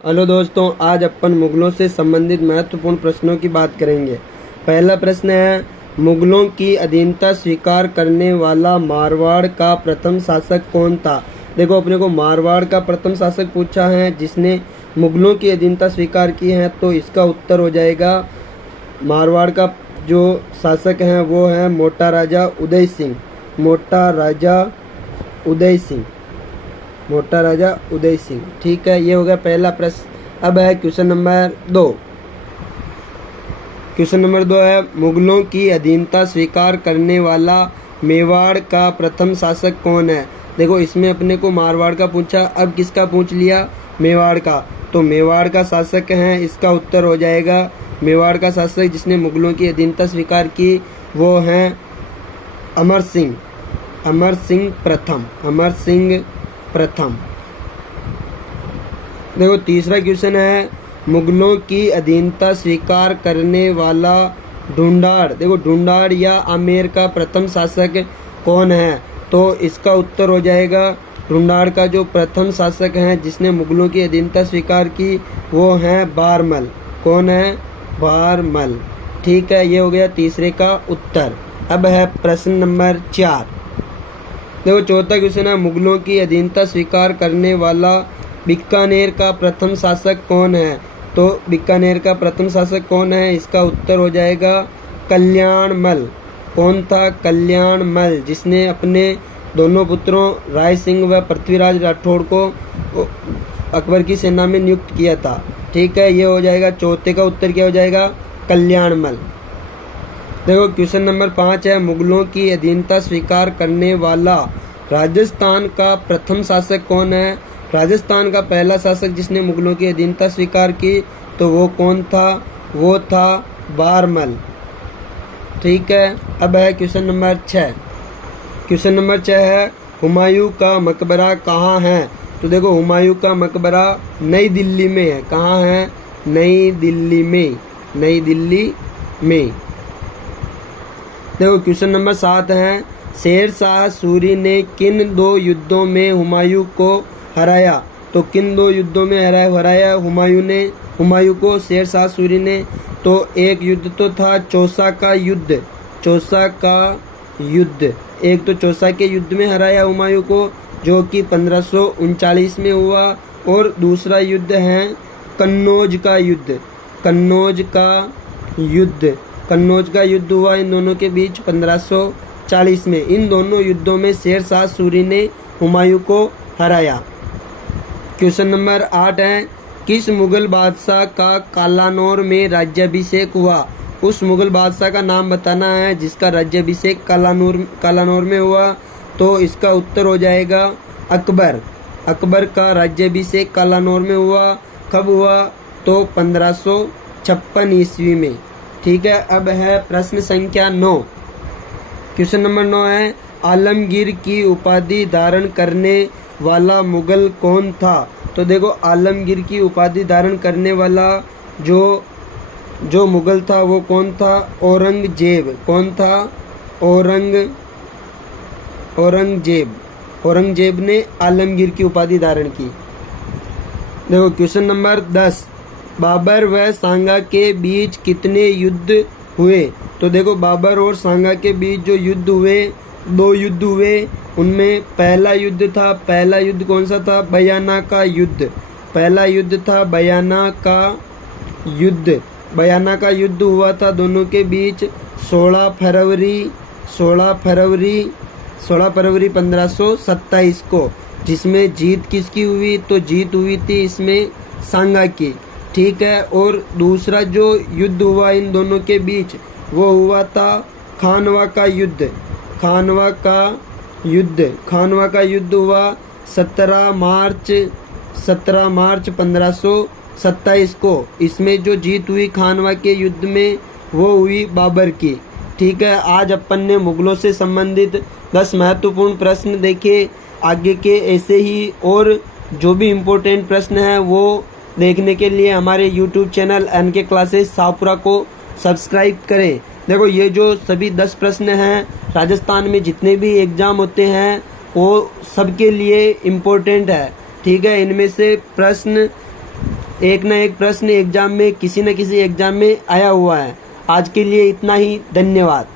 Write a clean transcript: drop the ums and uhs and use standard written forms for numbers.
Hello दोस्तों, आज अपन मुगलों से संबंधित महत्वपूर्ण प्रश्नों की बात करेंगे। पहला प्रश्न है, मुगलों की अधीनता स्वीकार करने वाला मारवाड़ का प्रथम शासक कौन था। देखो, अपने को मारवाड़ का प्रथम शासक पूछा है जिसने मुगलों की अधीनता स्वीकार की है, तो इसका उत्तर हो जाएगा मारवाड़ का जो शासक है वो है मोटा राजा उदय सिंह। मोटा राजा उदय सिंह। मोटा राजा उदय सिंह। ठीक है, ये हो गया पहला प्रश्न। अब है क्वेश्चन नंबर 2। क्वेश्चन नंबर 2 है, मुगलों की अधीनता स्वीकार करने वाला मेवाड़ का प्रथम शासक कौन है। देखो, इसमें अपने को मारवाड़ का पूछा, अब किसका पूछ लिया, मेवाड़ का। तो मेवाड़ का शासक है, इसका उत्तर हो जाएगा मेवाड़ का शासक जिसने मुगलों की अधीनता स्वीकार की वो हैं अमर सिंह। अमर सिंह प्रथम। अमर सिंह प्रथम। देखो, तीसरा क्वेश्चन है, मुगलों की अधीनता स्वीकार करने वाला ढूंढाड़। देखो, ढूंढाड़ या आमेर का प्रथम शासक कौन है। तो इसका उत्तर हो जाएगा ढूंढाड़ का जो प्रथम शासक है जिसने मुगलों की अधीनता स्वीकार की वो है बारमल। कौन है, बारमल। ठीक है, ये हो गया तीसरे का उत्तर। अब है प्रश्न नंबर 4। देखो, चौथा क्वेश्चन है, मुगलों की अधीनता स्वीकार करने वाला बीकानेर का प्रथम शासक कौन है। तो बीकानेर का प्रथम शासक कौन है, इसका उत्तर हो जाएगा कल्याणमल। कौन था, कल्याणमल, जिसने अपने दोनों पुत्रों राय सिंह व पृथ्वीराज राठौड़ को अकबर की सेना में नियुक्त किया था। ठीक है, ये हो जाएगा चौथे का उत्तर क्या हो जाएगा, कल्याणमल। देखो, क्वेश्चन नंबर 5 है, मुगलों की अधीनता स्वीकार करने वाला राजस्थान का प्रथम शासक कौन है। राजस्थान का पहला शासक जिसने मुगलों की अधीनता स्वीकार की तो वो कौन था, वो था बारमल। ठीक है, अब है क्वेश्चन नंबर 6। क्वेश्चन नंबर 6 है, हुमायूं का मकबरा कहाँ है। तो देखो, हुमायूं का मकबरा नई दिल्ली में है। कहाँ है, नई दिल्ली में। नई दिल्ली में। देखो, क्वेश्चन नंबर 7 है, शेर शाह सूरी ने किन दो युद्धों में हुमायूं को हराया। तो किन दो युद्धों में हराया हुमायूं को शेर शाह सूरी ने। तो एक युद्ध तो था चौसा का युद्ध। चौसा का युद्ध, एक तो चौसा के युद्ध में हराया हुमायूं को जो कि 1539 में हुआ, और दूसरा युद्ध है कन्नौज का युद्ध। कन्नौज का युद्ध। कन्नौज का युद्ध हुआ इन दोनों के बीच 1540 में। इन दोनों युद्धों में शेर शाह सूरी ने हुमायूं को हराया। क्वेश्चन नंबर 8 है, किस मुगल बादशाह का कालानौर में राज्याभिषेक हुआ। उस मुगल बादशाह का नाम बताना है जिसका राज्याभिषेक कालानौर में हुआ। तो इसका उत्तर हो जाएगा अकबर। अकबर का राज्याभिषेक कालानौर में हुआ। कब हुआ, तो 1556 ईस्वी में। ठीक है, अब है प्रश्न संख्या 9। क्वेश्चन नंबर 9 है, आलमगीर की उपाधि धारण करने वाला मुगल कौन था। तो देखो, आलमगीर की उपाधि धारण करने वाला जो मुगल था वो कौन था, औरंगजेब। कौन था, औरंगजेब। औरंगजेब ने आलमगीर की उपाधि धारण की। देखो, क्वेश्चन नंबर 10, बाबर व सांगा के बीच कितने युद्ध हुए। तो देखो, बाबर और सांगा के बीच जो युद्ध हुए, 2 युद्ध हुए। उनमें पहला युद्ध कौन सा था, बयाना का युद्ध। पहला युद्ध था बयाना का युद्ध। बयाना का युद्ध हुआ था दोनों के बीच 16 फरवरी 1527 को, जिसमें जीत किसकी हुई, तो जीत हुई थी इसमें सांगा की। ठीक है, और दूसरा जो युद्ध हुआ इन दोनों के बीच वो हुआ था खानवा का युद्ध। खानवा का युद्ध हुआ 17 मार्च 1527 को। इसमें जो जीत हुई खानवा के युद्ध में वो हुई बाबर की। ठीक है, आज अपन ने मुगलों से संबंधित 10 महत्वपूर्ण प्रश्न देखे। आगे के ऐसे ही और जो भी इम्पोर्टेंट प्रश्न हैं वो देखने के लिए हमारे YouTube channel NK classes Shahpura को सब्सक्राइब करें। देखो, ये जो सभी 10 प्रश्न हैं राजस्थान में जितने भी एग्जाम होते हैं वो सबके लिए इम्पोर्टेंट है। ठीक है, इनमें से प्रश्न एक ना एक प्रश्न एग्जाम में किसी न किसी एग्जाम में आया हुआ है। आज के लिए इतना ही, धन्यवाद।